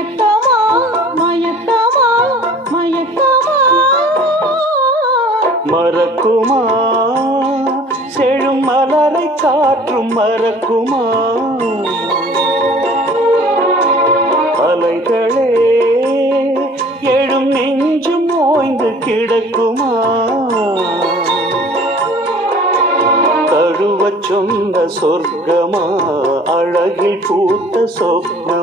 மயக்கமா மயக்கமா மயக்கமா மறக்குமா செழும் மலரை காற்றும் மறக்குமா அலைகளே எழும் நெஞ்சும் ஓய்ந்து கிடக்குமா தழுவச் சொந்த சொர்க்கமா அழகில் பூத்த சொப்னமா